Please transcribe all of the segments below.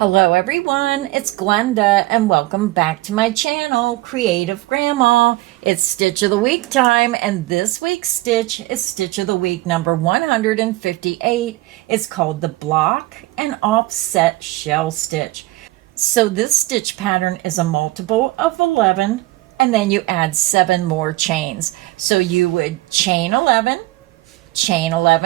Hello everyone, it's Glenda and welcome back to my channel, Creative Grandma. It's Stitch of the Week time and this week's stitch is Stitch of the Week number 158. It's called the Block and Offset Shell Stitch. So this stitch pattern is a multiple of 11 and then you add 7 more chains. So you would chain 11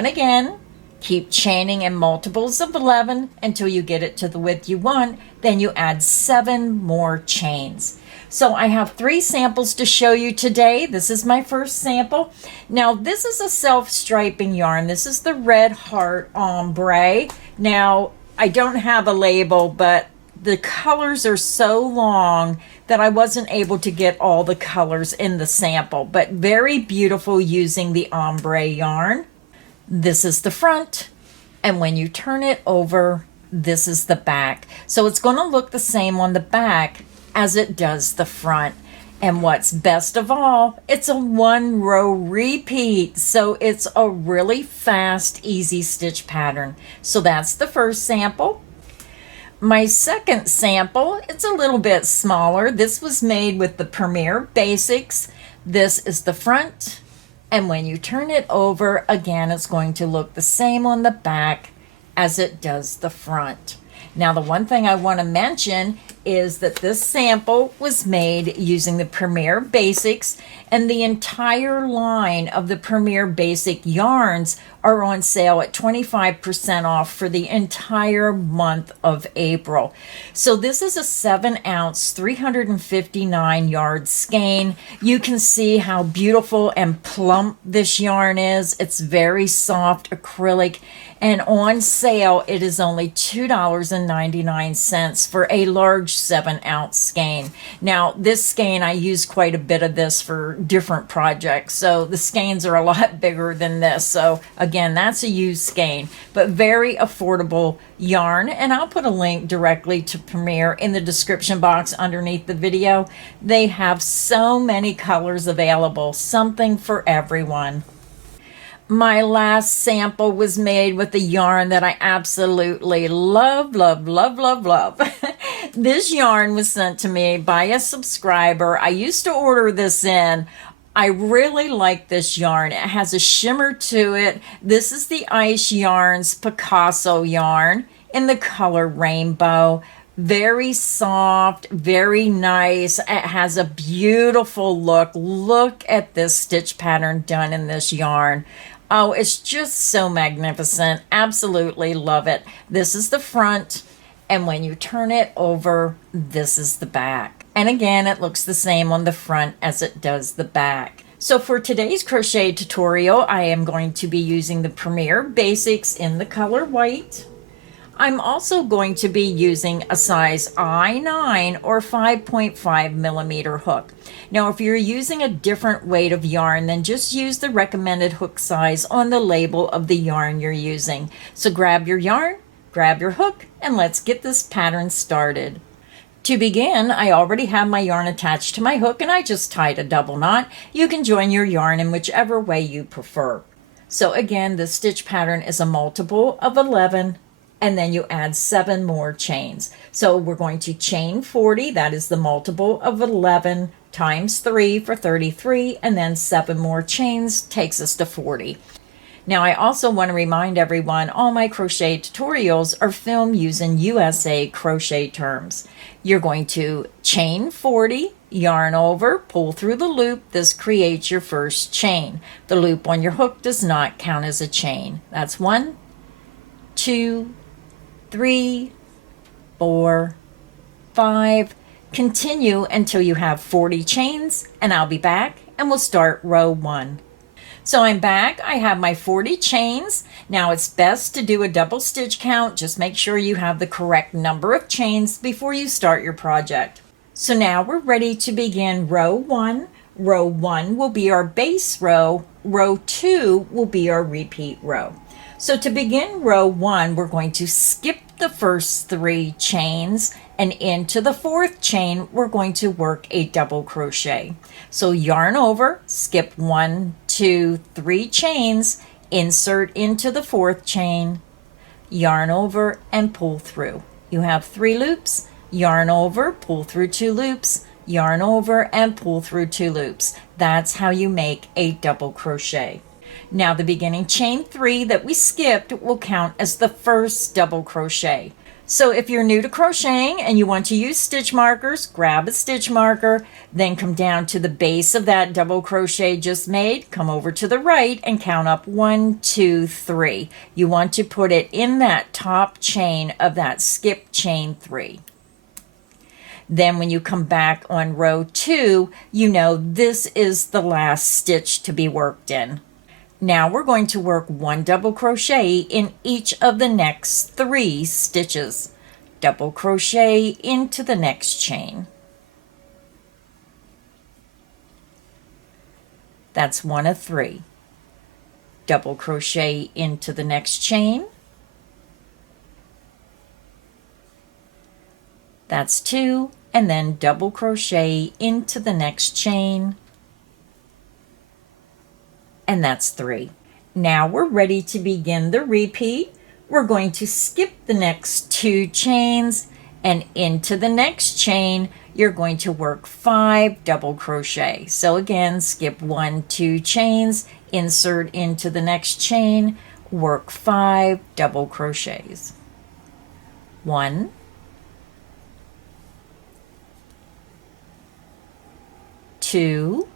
again, keep chaining in multiples of 11 until you get it to the width you want. Then you add 7 more chains. So I have 3 samples to show you today. This is my first sample. Now this is a self-striping yarn. This is the Red Heart Ombre. Now I don't have a label, but the colors are so long that I wasn't able to get all the colors in the sample, but very beautiful using the ombre yarn. This is the front, and when you turn it over, this is the back. So it's going to look the same on the back as it does the front. And what's best of all, it's a 1-row repeat. So it's a really fast, easy stitch pattern. So that's the first sample. My second sample, it's a little bit smaller. This was made with the Premier Basics. This is the front. And when you turn it over, again, it's going to look the same on the back as it does the front. Now, the one thing I want to mention is that this sample was made using the Premier Basics, and the entire line of the Premier Basic yarns are on sale at 25% off for the entire month of April. So this is a 7-ounce, 359 yard skein. You can see how beautiful and plump this yarn is. It's very soft acrylic, and on sale it is only $2.99 for a large 7-ounce skein. Now this skein, I use quite a bit of this for different projects, so the skeins are a lot bigger than this. So again, that's a used skein, but very affordable yarn, and I'll put a link directly to Premier in the description box underneath the video. They have so many colors available, something for everyone. My last sample was made with a yarn that I absolutely love. This yarn was sent to me by a subscriber. I used to order this in. I really like this yarn. It has a shimmer to it. This is the Ice Yarns Picasso yarn in the color Rainbow. Very soft, very nice. It has a beautiful look. Look at this stitch pattern done in this yarn. Oh, it's just so magnificent. Absolutely love it. This is the front, and when you turn it over, this is the back. And again, it looks the same on the front as it does the back. So for today's crochet tutorial, I am going to be using the Premier Basics in the color white. I'm also going to be using a size I9 or 5.5 millimeter hook. Now, if you're using a different weight of yarn, then just use the recommended hook size on the label of the yarn you're using. So grab your yarn, grab your hook, and let's get this pattern started. To begin, I already have my yarn attached to my hook and I just tied a double knot. You can join your yarn in whichever way you prefer. So again, the stitch pattern is a multiple of 11, and then you add 7 more chains. So we're going to chain 40, that is the multiple of 11 times 3 for 33, and then 7 more chains takes us to 40. Now I also want to remind everyone, all my crochet tutorials are filmed using USA crochet terms. You're going to chain 40, yarn over, pull through the loop. This creates your first chain. The loop on your hook does not count as a chain. That's 1, 2, 3, 4, 5. Continue until you have 40 chains, and I'll be back and we'll start row 1. So I'm back. I have my 40 chains. Now it's best to do a double stitch count. Just make sure you have the correct number of chains before you start your project. So now we're ready to begin row 1. Row 1 will be our base row. Row 2 will be our repeat row. So to begin row 1, we're going to skip the first 3 chains, and into the 4th chain we're going to work a double crochet. So yarn over, skip 1, 2, 3 chains, insert into the 4th chain, yarn over and pull through. You have 3 loops, yarn over, pull through 2 loops, yarn over, and pull through 2 loops. That's how you make a double crochet. Now the beginning chain 3 that we skipped will count as the first double crochet. So if you're new to crocheting and you want to use stitch markers, grab a stitch marker, then come down to the base of that double crochet just made, come over to the right and count up 1, 2, 3. You want to put it in that top chain of that skip chain 3. Then when you come back on row 2, you know this is the last stitch to be worked in. Now we're going to work 1 double crochet in each of the next 3 stitches. Double crochet into the next chain. That's 1 of 3. Double crochet into the next chain. That's 2, and then double crochet into the next chain. And that's 3. Now we're ready to begin the repeat. We're going to skip the next 2 chains, and into the next chain you're going to work 5 double crochet. So again, skip 1, 2 chains, insert into the next chain, work 5 double crochets. 1, 2,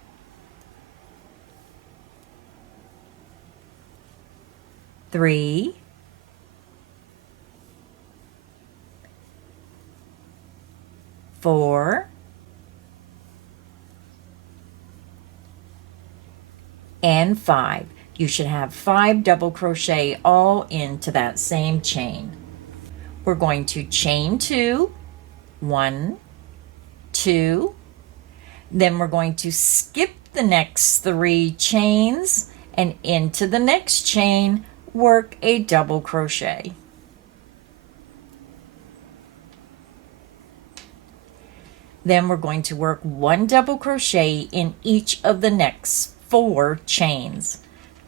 3, 4, and 5. You should have 5 double crochet all into that same chain. We're going to chain 2, 1, 2, then we're going to skip the next 3 chains, and into the next chain work a double crochet. Then we're going to work 1 double crochet in each of the next 4 chains.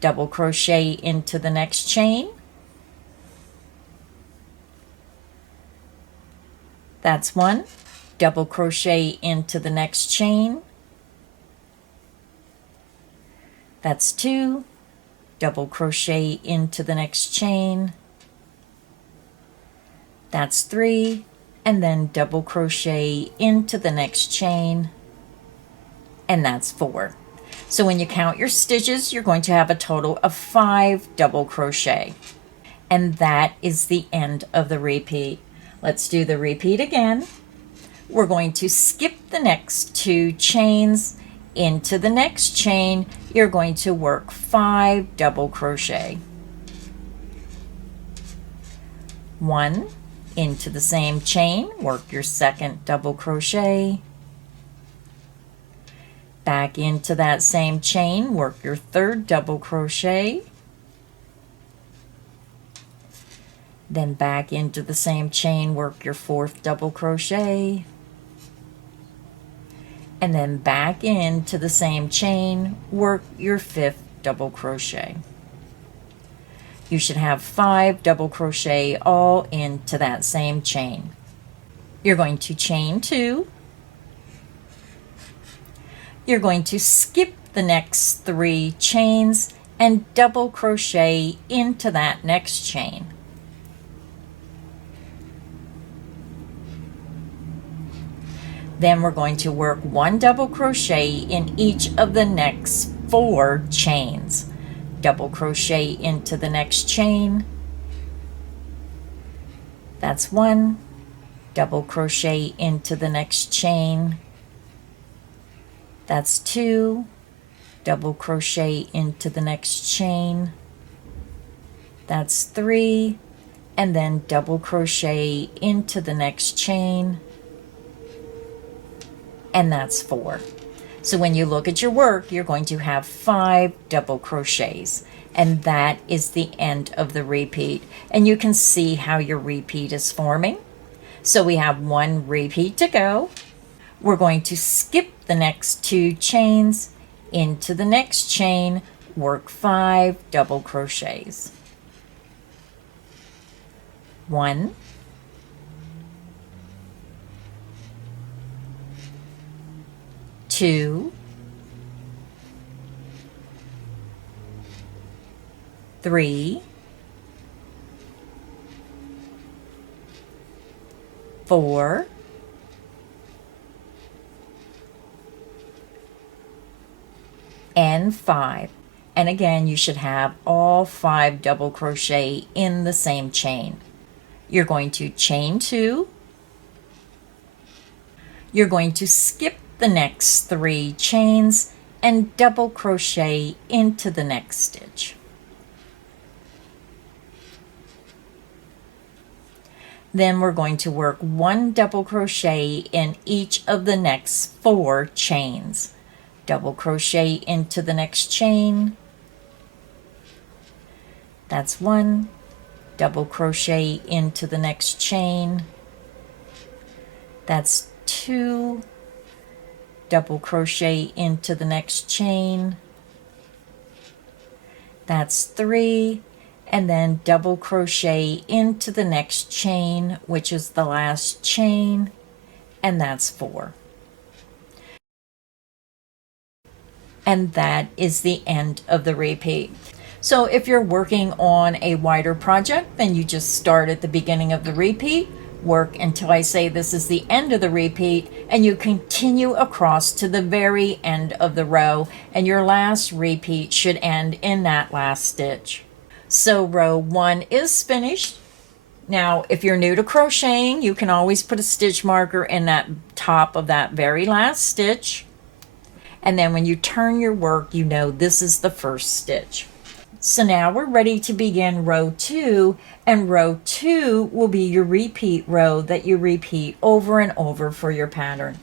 Double crochet into the next chain. That's 1. Double crochet into the next chain. That's 2. Double crochet into the next chain. That's 3, and then double crochet into the next chain, and that's 4. So when you count your stitches, you're going to have a total of 5 double crochet, and that is the end of the repeat. Let's do the repeat again. We're going to skip the next 2 chains. Into the next chain you're going to work 5 double crochet. 1, into the same chain, work your second double crochet. Back into that same chain, work your third double crochet. Then back into the same chain, work your fourth double crochet. And then back into the same chain, work your fifth double crochet. You should have 5 double crochet all into that same chain. You're going to chain 2. You're going to skip the next 3 chains and double crochet into that next chain. Then we're going to work 1 double crochet in each of the next 4 chains. Double crochet into the next chain. That's 1. Double crochet into the next chain. That's 2. Double crochet into the next chain. That's 3. And then double crochet into the next chain. And that's 4. So when you look at your work, you're going to have 5 double crochets, and that is the end of the repeat. And you can see how your repeat is forming. So we have 1 repeat to go. We're going to skip the next 2 chains, into the next chain, work 5 double crochets. 1, 2, 3, 4, and 5. And again, you should have all 5 double crochet in the same chain. You're going to chain 2. You're going to skip the next 3 chains and double crochet into the next stitch. Then we're going to work 1 double crochet in each of the next 4 chains. Double crochet into the next chain. That's 1. Double crochet into the next chain. That's 2. Double crochet into the next chain. That's 3. And then double crochet into the next chain, which is the last chain, and that's 4. And that is the end of the repeat. So if you're working on a wider project, then you just start at the beginning of the repeat, work until I say this is the end of the repeat, and you continue across to the very end of the row, and your last repeat should end in that last stitch. So row 1 is finished. Now, if you're new to crocheting, you can always put a stitch marker in that top of that very last stitch. And then when you turn your work, you know this is the first stitch. So now we're ready to begin row 2, and row 2 will be your repeat row that you repeat over and over for your pattern.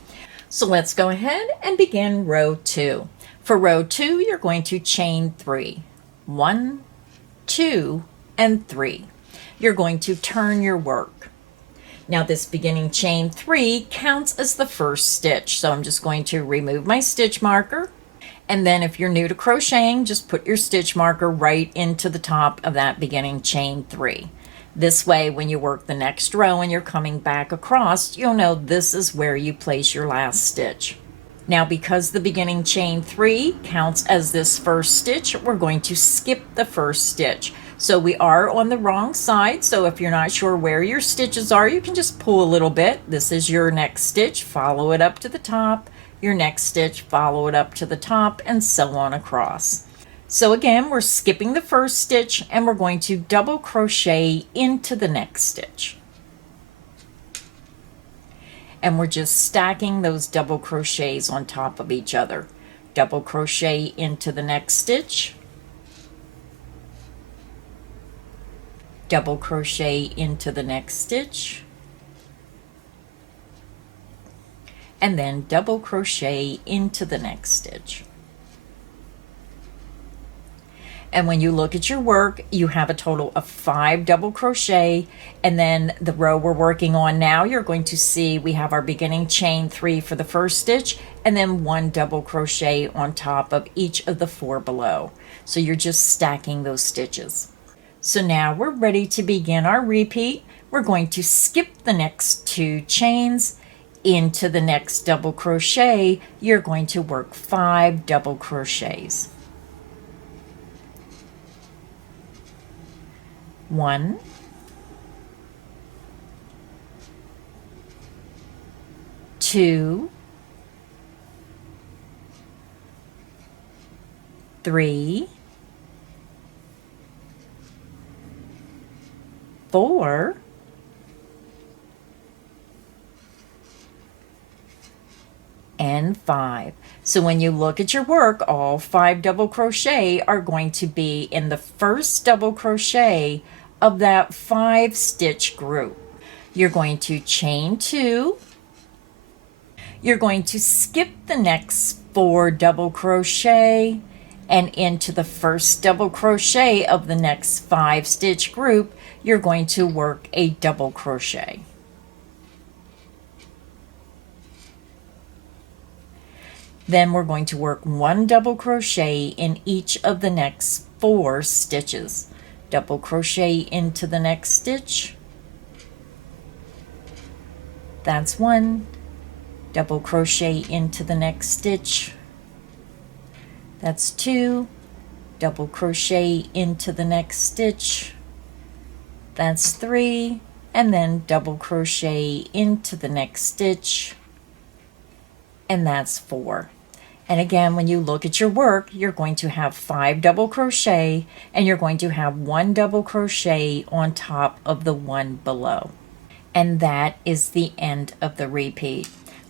So let's go ahead and begin row 2. For row 2, you're going to chain 3. 1, 2, and 3. You're going to turn your work. Now this beginning chain 3 counts as the first stitch, so I'm just going to remove my stitch marker, and then if you're new to crocheting, just put your stitch marker right into the top of that beginning chain 3. This way, when you work the next row and you're coming back across, you'll know this is where you place your last stitch. Now, because the beginning chain 3 counts as this first stitch, we're going to skip the first stitch. So we are on the wrong side, so if you're not sure where your stitches are, you can just pull a little bit. This is your next stitch, follow it up to the top, your next stitch, follow it up to the top, and so on across. So again, we're skipping the first stitch, and we're going to double crochet into the next stitch. And we're just stacking those double crochets on top of each other. Double crochet into the next stitch, double crochet into the next stitch, and then double crochet into the next stitch. And when you look at your work, you have a total of 5 double crochet, and then the row we're working on now, you're going to see we have our beginning chain 3 for the first stitch, and then 1 double crochet on top of each of the 4 below. So you're just stacking those stitches. So now we're ready to begin our repeat. We're going to skip the next 2 chains into the next double crochet. You're going to work 5 double crochets. 1, 2, 3, 4, and 5. So when you look at your work, all 5 double crochet are going to be in the first double crochet of that 5 stitch group. You're going to chain 2. You're going to skip the next 4 double crochet and into the first double crochet of the next 5 stitch group, you're going to work a double crochet. Then we're going to work 1 double crochet in each of the next 4 stitches. Double crochet into the next stitch. That's 1. double crochet into the next stitch. That's 2, double crochet into the next stitch. That's 3, and then double crochet into the next stitch, and that's 4. And again, when you look at your work, you're going to have 5 double crochet, and you're going to have 1 double crochet on top of the one below. And that is the end of the repeat.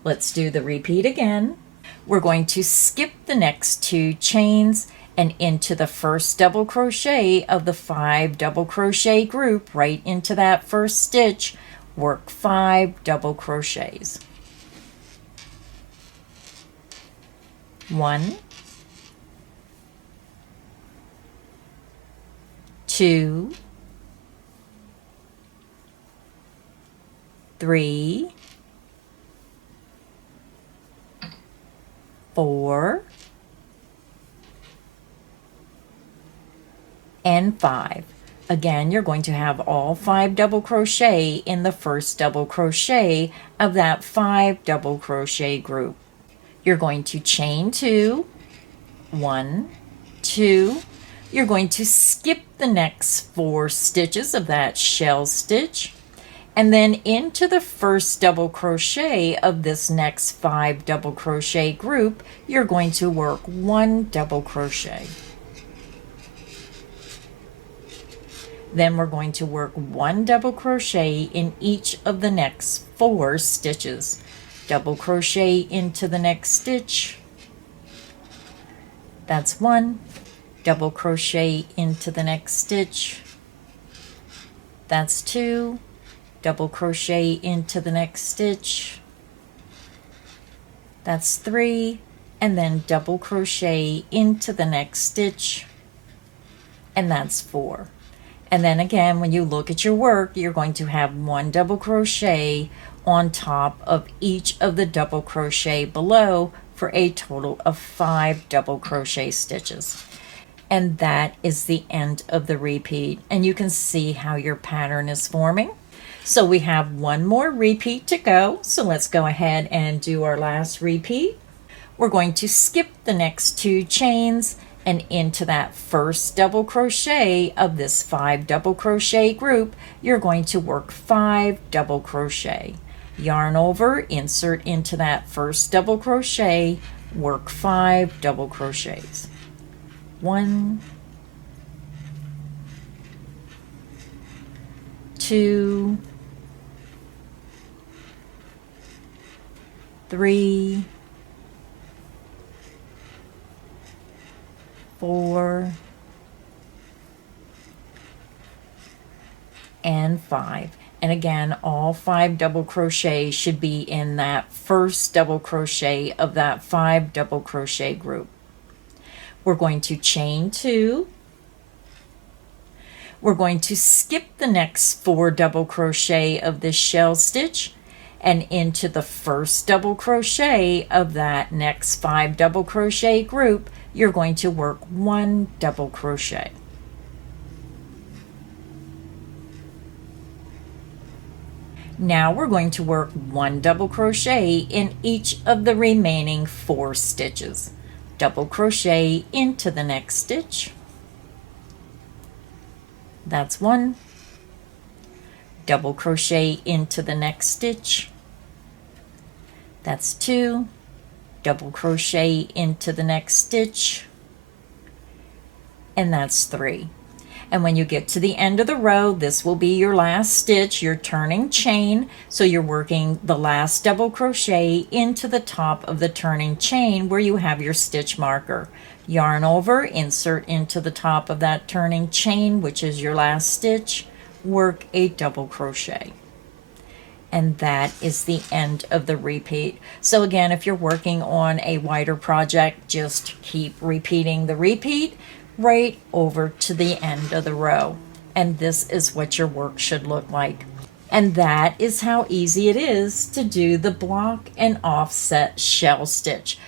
Let's do the repeat again. We're going to skip the next 2 chains and into the first double crochet of the 5 double crochet group, right into that first stitch. Work 5 double crochets. 1, 2, 3, 4, and 5. Again, you're going to have all 5 double crochet in the first double crochet of that 5 double crochet group. You're going to chain 2, 1, 2. You're going to skip the next 4 stitches of that shell stitch, and then into the first double crochet of this next 5 double crochet group, you're going to work 1 double crochet. Then we're going to work 1 double crochet in each of the next 4 stitches. Double crochet into the next stitch. That's 1. Double crochet into the next stitch. That's 2. Double crochet into the next stitch. That's 3. And then double crochet into the next stitch. And that's 4. And then again, when you look at your work, you're going to have 1 double crochet on top of each of the double crochet below for a total of 5 double crochet stitches. And that is the end of the repeat. And you can see how your pattern is forming. So we have 1 more repeat to go. So let's go ahead and do our last repeat. We're going to skip the next 2 chains and into that first double crochet of this 5 double crochet group, you're going to work 5 double crochet. Yarn over, insert into that first double crochet, work 5 double crochets. 1, 2, 3, 4, and 5. And again, all 5 double crochets should be in that first double crochet of that 5 double crochet group. We're going to chain 2. We're going to skip the next 4 double crochet of this shell stitch and into the first double crochet of that next 5 double crochet group, you're going to work 1 double crochet. Now we're going to work 1 double crochet in each of the remaining 4 stitches. Double crochet into the next stitch. That's 1. Double crochet into the next stitch. That's 2. Double crochet into the next stitch. And that's 3. And when you get to the end of the row, this will be your last stitch, your turning chain. So you're working the last double crochet into the top of the turning chain where you have your stitch marker. Yarn over, insert into the top of that turning chain, which is your last stitch, work a double crochet. And that is the end of the repeat. So again, if you're working on a wider project, just keep repeating the repeat right over to the end of the row. And this is what your work should look like. And that is how easy it is to do the block and offset shell stitch.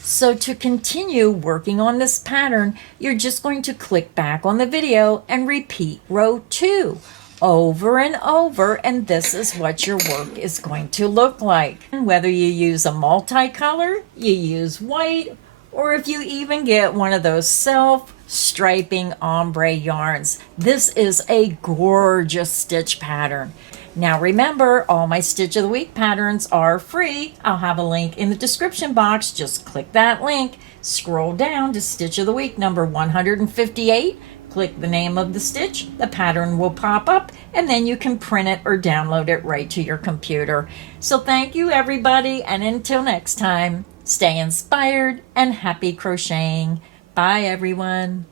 So to continue working on this pattern, you're just going to click back on the video and repeat row 2. over and over, and this is what your work is going to look like. And whether you use a multicolor, you use white, or if you even get one of those self-striping ombre yarns, this is a gorgeous stitch pattern. Now remember, all my Stitch of the Week patterns are free. I'll have a link in the description box. Just click that link, scroll down to Stitch of the Week number 158, click the name of the stitch, the pattern will pop up, and then you can print it or download it right to your computer. So thank you everybody, and until next time, stay inspired and happy crocheting. Bye everyone.